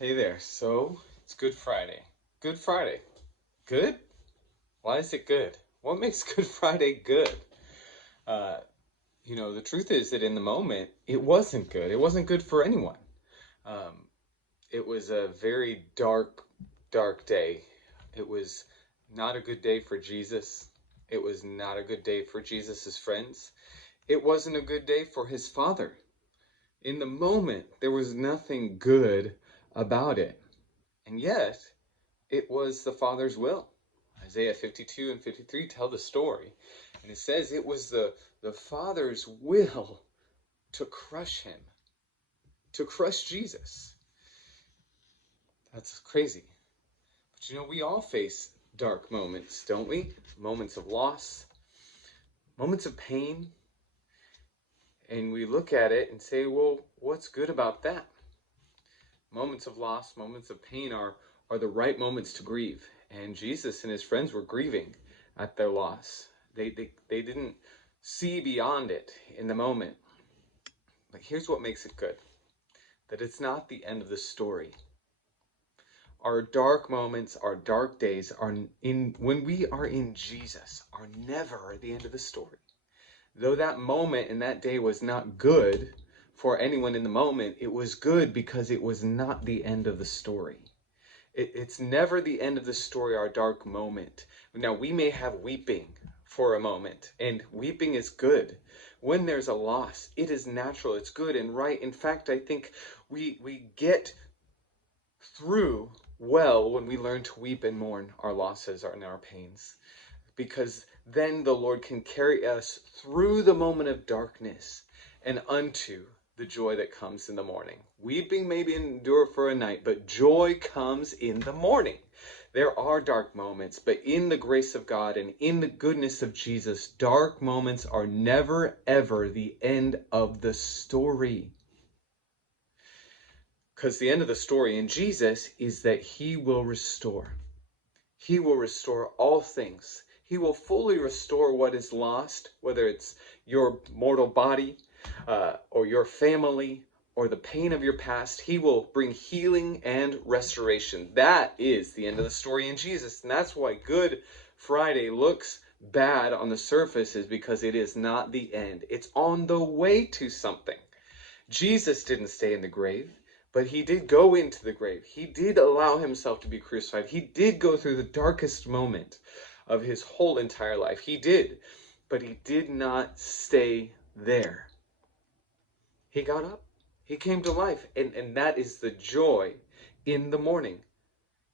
Hey there. So, it's Good Friday. Good Friday. Good? Why is it good? What makes Good Friday good? Uh, the truth is that in the moment, it wasn't good. It wasn't good for anyone. Um, it was a very dark, dark day. It was not a good day for Jesus. It was not a good day for Jesus's friends. It wasn't a good day for his father. In the moment, there was nothing good about it. And yet, it was the Father's will. Isaiah 52 and 53 tell the story. And it says it was the Father's will to crush him, to crush Jesus. That's crazy. But we all face dark moments, don't we? Moments of loss, moments of pain. And we look at it and say, well, what's good about that? Moments of loss, moments of pain are the right moments to grieve. And Jesus and his friends were grieving at their loss. They didn't see beyond it in the moment. But here's what makes it good, that it's not the end of the story. Our dark moments, our dark days are in when we are in Jesus are never the end of the story. Though that moment and that day was not good for anyone in the moment, it was good because it was not the end of the story. It's never the end of the story, our dark moment. Now, we may have weeping for a moment, and weeping is good. When there's a loss, it is natural, it's good and right. In fact, I think we get through well when we learn to weep and mourn our losses and our pains, because then the Lord can carry us through the moment of darkness and unto the joy that comes in the morning. Weeping may endure for a night, but joy comes in the morning. There are dark moments, but in the grace of God and in the goodness of Jesus, dark moments are never, ever the end of the story. Because the end of the story in Jesus is that he will restore. He will restore all things. He will fully restore what is lost, whether it's your mortal body or your family or the pain of your past. He will bring healing and restoration. That is the end of the story in Jesus. And that's why Good Friday looks bad on the surface, is because it is not the end. It's on the way to something. Jesus didn't stay in the grave, but he did go into the grave. He did allow himself to be crucified. He did go through the darkest moment of his whole entire life. He did, but he did not stay there. He got up. He came to life. And that is the joy in the morning.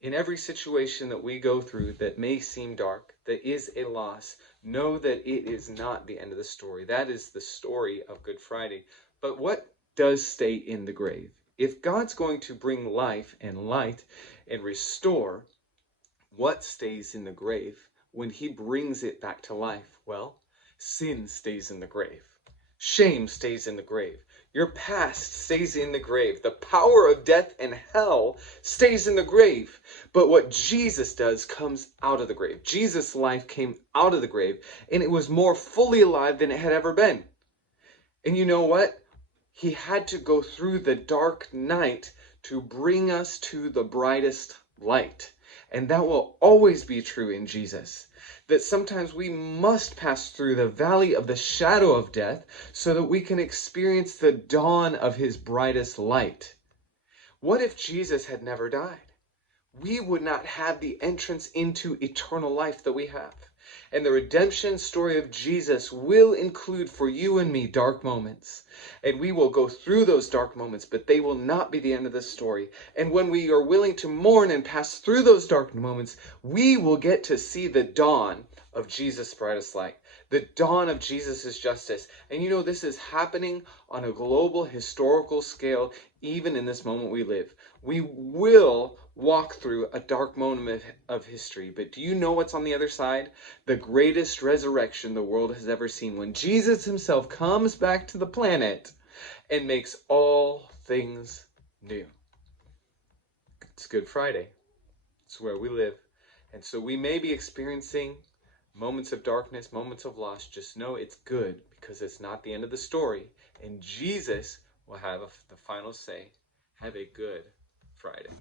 In every situation that we go through that may seem dark, that is a loss, know that it is not the end of the story. That is the story of Good Friday. But what does stay in the grave? If God's going to bring life and light and restore, what stays in the grave when he brings it back to life? Well, sin stays in the grave. Shame stays in the grave. Your past stays in the grave. The power of death and hell stays in the grave. But what Jesus does comes out of the grave. Jesus' life came out of the grave, and it was more fully alive than it had ever been. And you know what? He had to go through the dark night to bring us to the brightest light. And that will always be true in Jesus. That sometimes we must pass through the valley of the shadow of death so that we can experience the dawn of his brightest light. What if Jesus had never died? We would not have the entrance into eternal life that we have. And the redemption story of Jesus will include for you and me dark moments. And we will go through those dark moments, but they will not be the end of the story. And when we are willing to mourn and pass through those dark moments, we will get to see the dawn of Jesus' brightest light, the dawn of Jesus' justice. And this is happening on a global historical scale, even in this moment we live. We will walk through a dark moment of history, but do you know what's on the other side? The greatest resurrection the world has ever seen, when Jesus himself comes back to the planet and makes all things new. It's Good Friday. It's where we live. And so we may be experiencing moments of darkness, moments of loss. Just know it's good, because it's not the end of the story. And Jesus will have the final say. Have a good Friday.